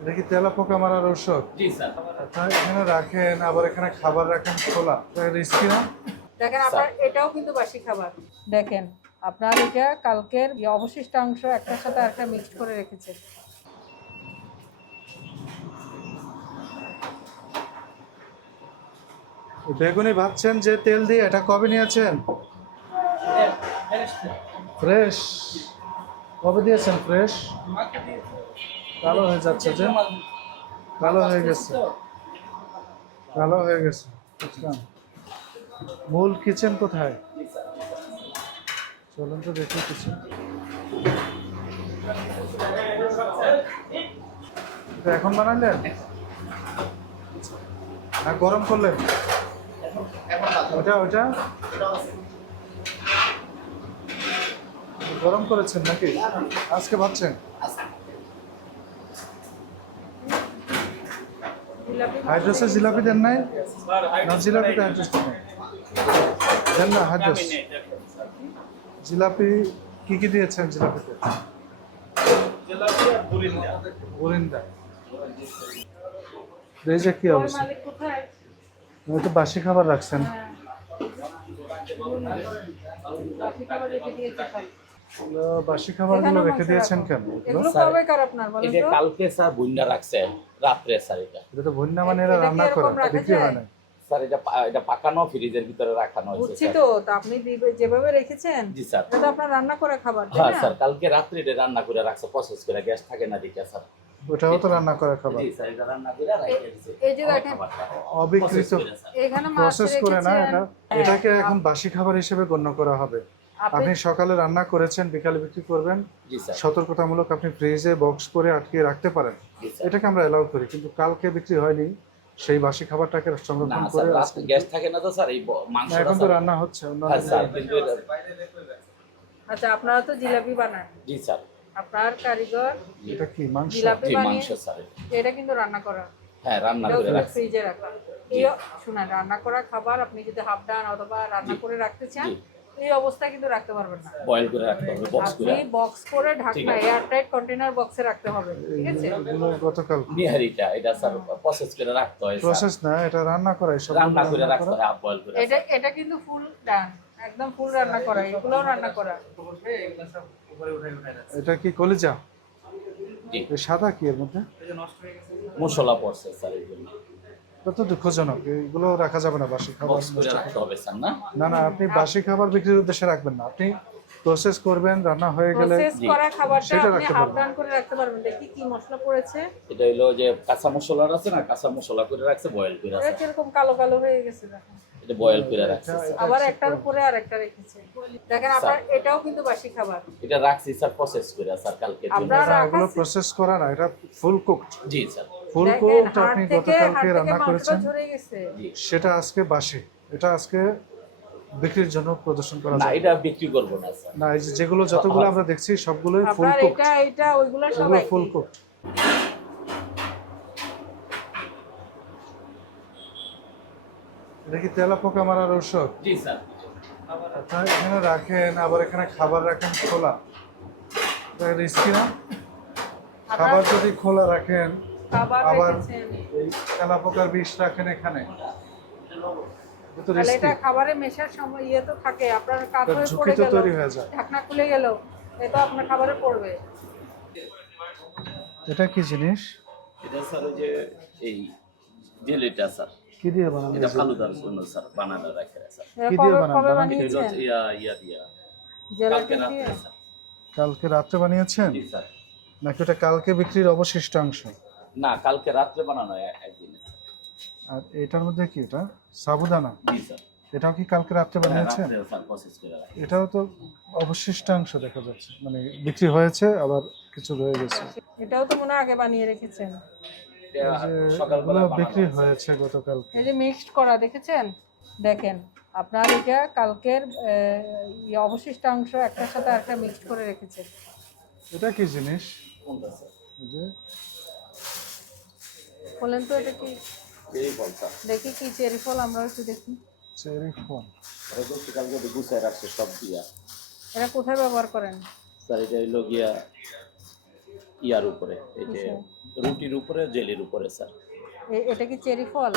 এটা কি তেলাপোকা মারার ঔষধ? জি স্যার। আপনারা এখানে রাখেন, আবার এখানে খাবার রাখেন খোলা, রিস্কি না? দেখেন আপনার এটাও কিন্তু বাসি খাবার। দেখেন আপনার এটা কালকের অবশিষ্টাংশ একটার সাথে একটা মিক্সড করে রেখেছেন। বেগুনি ভাবছেন যে তেল দিয়ে, এটা কবে নিয়েছেন? ফ্রেশ? কবে দিয়েছেন ফ্রেশ? কালো হয়ে যাচ্ছে যে, কালো হয়ে গেছে, কালো হয়ে গেছে, বুঝলাম। মূল কিচেন কোথায়? চলুন তো দেখি কিচেন। এখন বানালেন না গরম করলেন? ওটা ওটা গরম করেছেন নাকি আজকে ভাবছেন? হাইড্রোসে জিলাপি দেন নাই? না জিলাপিতে হাইড্রোস দেন না, হাইড্রোস জিলাপি কি কি দিয়েছেন জিলাপিতে? বুরিন্দা। এই যে কি অবস্থা, তো বাসি খাবার রাখছেন। বাসি খাবারগুলো রেখে দিয়েছেন কেন? এগুলো কবে কার আপনার বলেন এটা তো? কালকে স্যার বন্যা রাখছে রাত্রে স্যার। এটা তো বন্যা মানে এরা রান্না করে বিক্রি হয় না স্যার। এটা পাকানো ফ্রিজের ভিতরে রাখানো হয়েছে বুঝছি তো, তা আপনি যেভাবে রেখেছেন জি স্যার। এটা তো আপনার রান্না করা খাবার, তাই হ্যাঁ না? স্যার, কালকে রাত্রে এটা রান্না করে রাখছে প্রসেস করে, গ্যাস থাকে না দিকে স্যার। ওটাও তো রান্না করা খাবার। জি স্যার, এটা রান্না করে রাখে দিয়েছে। এই যে দেখেন অবিকৃত এখানে মাছ প্রসেস করে না, রেখেছেন। এটাকে এখন বাসি খাবার হিসেবে গণ্য করা হবে। আপনি সকালে রান্না করেছেন, বিকালে বিক্রি করবেন, জি স্যার। সতর্কতামূলক আপনি ফ্রিজে বক্স করে আটকে রাখতে পারেন, জি স্যার। এটাকে আমরা এলাও করি। কিন্তু কালকে বিক্রি হয়নি, সেই বাসি খাবারটাকে না সংরক্ষণ স্যার, করে রাত্রে গ্যাস থাকে না তো স্যার, এই মাংস এখন তো রান্না হচ্ছে হ্যাঁ স্যার, কিন্তু আচ্ছা আপনারা তো জিলাপি বানান, জি স্যার। আপনার কারিগর এটা কি মাংস? জিলাপি জি বানিয়ে মাংস স্যার। এটা কিন্তু রান্না করা, হ্যাঁ রান্না এটাও করে কিন্তু রাখছে। ফ্রিজে রাখা। এই শুনেন, রান্না করা খাবার আপনি যদি হাফ ডান অথবা রান্না করে রাখতে চান, জি। এই অবস্থায় কিন্তু রাখতে পারবেন না। বয়েল করে রাখতে হবে বক্স করে। আপনি বক্স করে ঢাকনা এয়ারটাইট কন্টেনার বক্সে রাখতে হবে, ঠিক আছে? এগুলো গতকাল বিহারিটা এটা স্যার প্রসেস করে রাখতে হয় স্যার। প্রসেস না, এটা রান্না করাই সব রান্না করে রাখতে হয় হাফ বয়েল করে। এটা কিন্তু ফুল ডান, একদম ফুল রান্না করা, এগুলোও রান্না করা। এটা কি কলিজা? জি। এই সাদা কি এর মধ্যে? মশলা পড়ছে স্যার এই জন্য। কত দুঃখজনক, এগুলো রাখা যাবে না বাসি খাবার। বক্স করে রাখতে হবে স্যার না? না না, আপনি বাসি খাবার বিক্রির উদ্দেশ্যে রাখবেন না, আপনি প্রসেস করবেন, রান্না হয়ে গেলে প্রসেস করা খাবারটা সেটা আপনি রাখতে হাফ পারবেন। ডান করে রাখতে পারবেন। দেখি কি মশলা পড়েছে। এটা হলো যে কাঁচা মশলা আছে না, কাঁচা মশলা করে রাখছে, বয়েল করে এটা আছে। কিরকম কালো কালো হয়ে গেছে দেখেন। এটা বয়েল করে রাখছে স্যার। আবার একটার উপরে আরেকটা রেখেছে। দেখেন আপনার এটাও কিন্তু বাসি খাবার। এটা রাখছি স্যার প্রসেস করে স্যার কালকে জন্য। আপনার না, এগুলো প্রসেস করা না, এটা ফুল কুকড। জি স্যার। ফুল দেখেন কুকড হাড় আপনি থেকে গতকালকে রান্না মাংস করেছেন, ঝরে গেছে। জি। সেটা আজকে বাসি, এটা আজকে বিক্রির জন্য প্রদর্শন করা না যায় এটা বিক্রি করব না স্যার। না। এই যে যেগুলো যতগুলো আমরা দেখছি সবগুলোই ফুল আপনার কুকড, এটা ওইগুলো এগুলো সবাই ফুল কুকড। এটা কি তেলাপোকা মারার ঔষধ? জি স্যার। আপনারা এখানে রাখেন, আবার এখানে খাবার রাখেন খোলা, রিস্কি না? খাবার যদি খোলা রাখেন, খাবার আবার রেখেছেন। এই তেলাপোকার বিষ রাখেন এখানে, এটা তো তাহলে রিস্কি, এটা খাবারে মেশার সময় ইয়ে তো থাকে, আপনার কাত হয়ে ঝুঁকি পড়ে তো গেল, তৈরি হয়ে যায়। ঢাকনা খুলে গেল, এটা আপনার খাবারে পড়বে। এটা কি জিনিস? এটা স্যার ওই যে এই জেলিটা স্যার, কি দিয়ে বানানো? এটা ফালুদার জন্য স্যার বানানো রাখে স্যার। এটা কি দিয়ে কবে বানান? কবে বানান এটা হলো বানিয়েছেন? ইয়া দিয়া জেলাটিন কালকে দিয়ে? রাত্রে স্যার। কালকে রাত্রে বানিয়েছেন জি স্যার। নাকি ওটা কালকে বিক্রির অবশিষ্টাংশ? না কালকে রাত্রে বানানো একদিনে স্যার। আর এটার মধ্যে কি, এটা সাবুদানা? জি স্যার। এটাও কি কালকে রাত্রে বানিয়েছেন? রাত্রে স্যার প্রসেস করে রাখে। এটাও তো অবশিষ্টাংশ দেখা যাচ্ছে, মানে বিক্রি হয়েছে আবার কিছু রয়ে গেছে। এটাও তো মনে হয় আগে বানিয়ে রেখেছেন। এটা এগুলো সকালবেলা বিক্রি বানানো হয়েছে গতকাল। এই যে মিক্সড করা দেখেছেন, দেখেন আপনার এটা কালকের অবশিষ্টাংশ একটার সাথে একটা মিক্সড করে রেখেছেন। এটা কি জিনিস? কোনটা স্যার? এই যে বলেন তো এটা কি? এই ফল স্যার। দেখি কি চেরি ফল, আমরা একটু দেখি। চেরি ফল। এটা গতকালকে তো গুছায় রাখছে সব দিয়া। এটা কোথায় ব্যবহার করেন? স্যার এটা হলো গিয়া ইয়ার উপরে, এই যে কিসের? রুটির উপরে, জেলির উপরে স্যার। এটা কি চেরি ফল?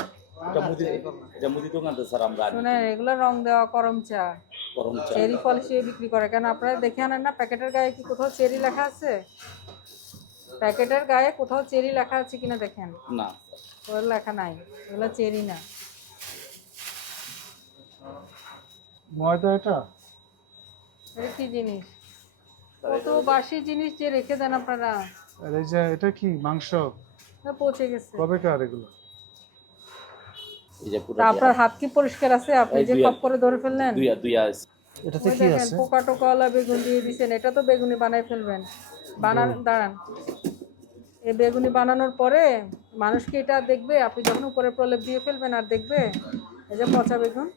এটা মুদি দোকানতে স্যার আমরা আনি। শুনেন, এগুলো রং দেওয়া করম চা, গরম চা। চেরি ফল হিসেবে বিক্রি করে। কেন আপনারা দেখে আনেন না প্যাকেটের গায়ে কি কোথাও চেরি লেখা আছে? প্যাকেটের গায়ে কোথাও চেরি লেখা আছে কিনা দেখেন। না ওর লেখা নাই, এগুলো চেরি না। ময়দা এটা এটা কি জিনিস? কত বাসি জিনিস যে রেখে দেন আপনারা। আর এই যে এটা কি মাংস? পচে গেছে। কবেকার এগুলো? এই যে পুরো তা আপনার হাত কি পরিষ্কার আছে? আপনি যে খপ করে ধরে ফেললেন। দুইয়া আছে। এটাতে ওই কি দেখেন আছে? পোকা টোকাওয়ালা বেগুন দিয়ে দিছেন। এটা তো বেগুনি বানাই ফেলবেন। দাঁড়ান, এই বেগুনি বানানোর পরে মানুষ কি এটা দেখবে? আপনি যখন উপরে প্রলেপ দিয়ে ফেলবেন আর দেখবে? এই যে পচা বেগুন,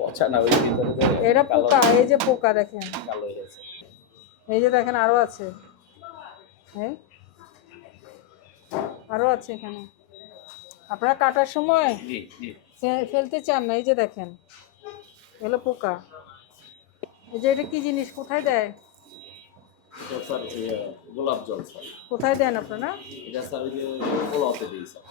পচা না, ওই ভিতরে যে এটা পোকা। এই যে পোকা দেখেন, কালো হয়ে গেছে। এই যে দেখেন আরো আছে, এই আরো আছে এখানে। আপনারা কাটার সময় জি জি। ফেলতে চান না। এই যে দেখেন, এগুলো পোকা। এই যে এটা কি জিনিস? কোথায় দেয়? এটা স্যার গোলাপ জল স্যার। কোথায় দেন আপনারা? এটা স্যার ওই যে পোলাওতে দিই স্যার।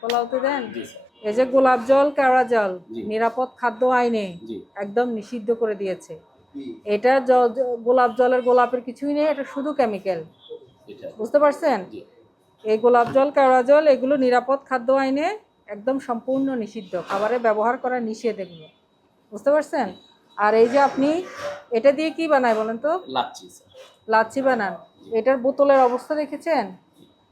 পোলাওতে দেন? জি স্যার। এই যে গোলাপ জল, কেওড়া জল জি। নিরাপদ খাদ্য আইনে জি। একদম নিষিদ্ধ করে দিয়েছে। এটা গোলাপ জলের গোলাপের কিছুই নেই, এটা শুধু কেমিক্যাল। এটা বুঝতে পারছেন? জি। এই গোলাপ জল, কেওড়া জল এগুলো নিরাপদ খাদ্য আইনে একদম সম্পূর্ণ নিষিদ্ধ, খাবারে ব্যবহার করা নিষেধ এগুলো। বুঝতে পারছেন? আর এই যে আপনি এটা দিয়ে কি বানায় বলেন তো? লাচ্ছি স্যার। লাচ্ছি বানান। এটার বোতলের অবস্থা দেখেছেন?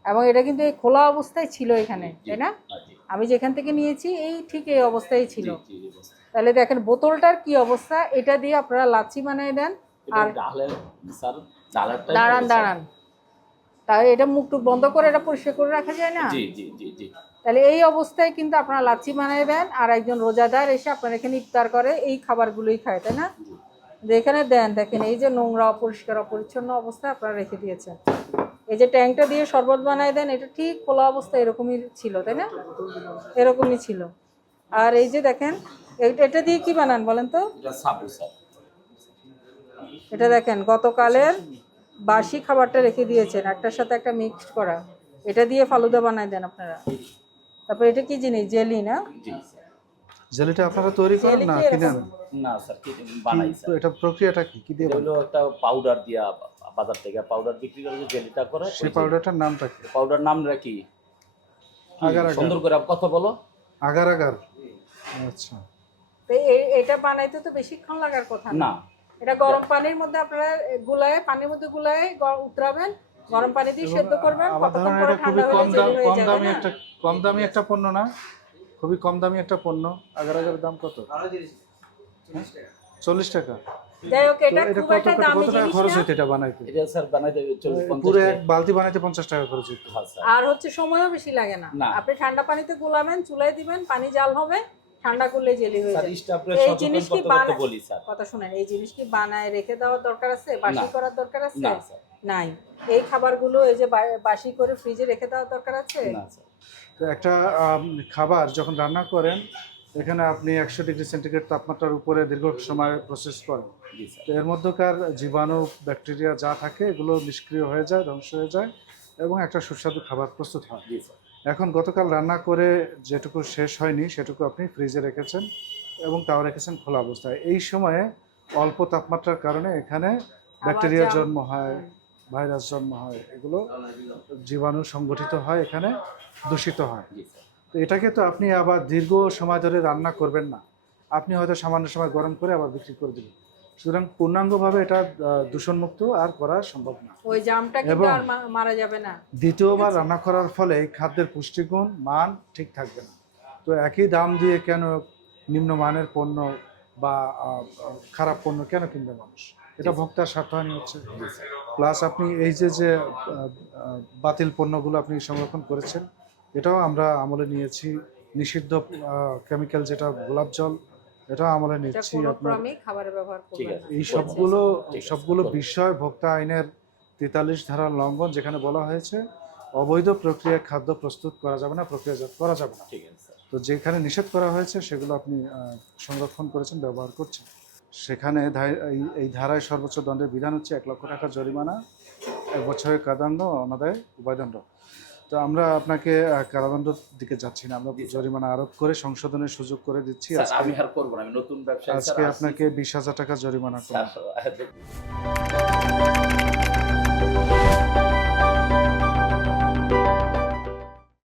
এবং এটা কিন্তু এই খোলা অবস্থায় ছিল এখানে, তাই না? জি আমি যেখান থেকে নিয়েছি এই ঠিক এই অবস্থায় ছিল। জি জি বস। তাহলে দেখেন বোতলটার কি অবস্থা। এটা দিয়ে আপনারা লাচ্ছি বানিয়ে দেন। এটা আর ডালের স্যার, ডালেরটাই দাঁড়ান, তাই এটা মুখটুক বন্ধ করে এটা পরিষ্কার করে রাখা যায় না? জি জি জি জি। তাহলে এই অবস্থায় কিন্তু আপনারা লাচ্ছি বানিয়ে দেন, আর একজন রোজাদার এসে আপনার এখানে ইফতার করে এই খাবারগুলোই খায়, তাই না? যে এখানে দেন, দেখেন এই যে নোংরা, অপরিষ্কার, অপরিচ্ছন্ন অবস্থায় আপনারা রেখে দিয়েছেন। এই যে ট্যাঙ্কটা দিয়ে শরবত বানায় দেন, এটা ঠিক খোলা অবস্থা এরকমই ছিল, তাই না? এরকমই ছিল। আর এই যে দেখেন এটা দিয়ে কি বানান বলেন তো? এটা সাবু স্যার। এটা দেখেন গতকালের বাসি খাবারটা রেখে দিয়েছেন, একটার সাথে একটা মিক্সড করা। এটা দিয়ে ফালুদা বানায় দেন আপনারা। তারপর এটা কি জিনিস? জেলি না? জি স্যার। জেলিটা আপনারা তৈরি করেন না কিনে আনেন? না স্যার, কি বানাই স্যার। এটা প্রক্রিয়াটা কি কি দিয়ে এটা বানান? হলো একটা পাউডার দিয়া বাজার থেকে পাউডার বিক্রি করে যে জেলিটা করে, সেই পাউডারটার নামটা কি? পাউডার নাম রাখি আগার আগার। সুন্দর করে কথা বলো। Agar agar. আচ্ছা। তো এটা বানাইতে তো বেশিক্ষণ লাগার কথা না। না, এটা গরম পানির মধ্যে আপনারা গুলায়, পানির মধ্যে গুলায় উতরাবেন, গরম পানি দিয়ে সেদ্ধ করবেন। আমার কতক্ষণ ধারণা পরে এটা খুবই ঠান্ডা হয়ে জেলি হয়ে যাবে না? কম দামি একটা পণ্য না? খুবই কম দামি একটা পণ্য। আগার আগারের দাম কত? 40 টাকা। যাই হোক, তো এটা এটা খুব কত একটা কত দামি টাকা জিনিস খরচ না। হইতে এটা বানাইতে? এটা স্যার বানাইতে 40-50 পুরো টাকা। এক বালতি বানাইতে 50 টাকা খরচ হইতো। হ্যাঁ স্যার। আর হচ্ছে সময়ও বেশি লাগে না। না। আপনি ঠান্ডা পানিতে গুলাবেন, চুলায় দিবেন, পানি জাল হবে, ঠান্ডা করলে জেলি হয়ে স্যার যাবে। স্টাফরে এই সচেতন জিনিস কি করতে বলি স্যার। কথা শুনেন, এই জিনিস কি বানায় রেখে দেওয়ার দরকার আছে? বাসি না। করার দরকার আছে? না স্যার। নাই। এই খাবারগুলো এই যে বাসি করে ফ্রিজে রেখে দেওয়ার দরকার আছে? না স্যার। তো একটা খাবার যখন রান্না করেন, এখানে আপনি 100 ডিগ্রি সেন্টিগ্রেড তাপমাত্রার উপরে দীর্ঘ সময় প্রসেস করেন। জি স্যার। তো এর মধ্যকার জীবাণু, ব্যাকটেরিয়া যা থাকে এগুলো নিষ্ক্রিয় হয়ে যায়, ধ্বংস হয়ে যায় এবং একটা সুস্বাদু খাবার প্রস্তুত হয়। জি স্যার। এখন গতকাল রান্না করে যেটুকু শেষ হয়নি সেটুকু আপনি ফ্রিজে রেখেছেন এবং তাও রেখেছেন খোলা অবস্থায়। এই সময়ে অল্প তাপমাত্রার কারণে এখানে ব্যাকটেরিয়া জন্ম হয়, ভাইরাস জন্ম হয়, এগুলো জীবাণু সংগঠিত হয়, এখানে দূষিত হয়। জি স্যার। তো এটাকে তো আপনি আবার দীর্ঘ সময় ধরে রান্না করবেন না, আপনি হয়তো সামান্য সময় গরম করে আবার বিক্রি করে দেবেন। সুতরাং পূর্ণাঙ্গভাবে এটা দূষণমুক্ত আর করা সম্ভব না। ওই জামটা কিন্তু এবং আর মারা যাবে না। দ্বিতীয়বার রান্না করার ফলে এই খাদ্যের পুষ্টিগুণ মান ঠিক থাকবে না। তো একই দাম দিয়ে কেন নিম্নমানের পণ্য বা খারাপ পণ্য কেন কিনবে মানুষ? এটা ভোক্তার স্বার্থহানি হচ্ছে। প্লাস আপনি এই যে বাতিল পণ্যগুলো আপনি সংরক্ষণ করেছেন, এটাও আমরা আমলে নিয়েছি। নিষিদ্ধ কেমিক্যাল যেটা গোলাপ জল, এটাও আমলে এটা নিচ্ছি। কোনো আপনার ক্রমেই খাবারে ব্যবহার ঠিক করবেন আছে। না। এই ঠিক আছে। সবগুলো বিষয় ভোক্তা আইনের 43 ধারার লঙ্ঘন, যেখানে বলা হয়েছে অবৈধ প্রক্রিয়ায় খাদ্য প্রস্তুত করা যাবে না, প্রক্রিয়াজাত করা যাবে না। ঠিক আছে স্যার। তো যেখানে নিষেধ করা হয়েছে সেগুলো আপনি সংরক্ষণ করেছেন, ব্যবহার করছেন, সেখানে এই ধারায় সর্বোচ্চ দণ্ডের বিধান হচ্ছে 1 লক্ষ টাকা জরিমানা 1 বছরের কারাদণ্ড অনাদায় উভয়দণ্ড। তো আমরা আপনাকে কারাদণ্ডের দিকে যাচ্ছি না, আমরা জরিমানা আরোপ করে সংশোধনের সুযোগ করে দিচ্ছি। স্যার আজকে আমি আর করবো না, আমি নতুন ব্যবসায়ী স্যার, আজকে আসছি। আপনাকে 20,000 টাকা জরিমানা করব। স্যার,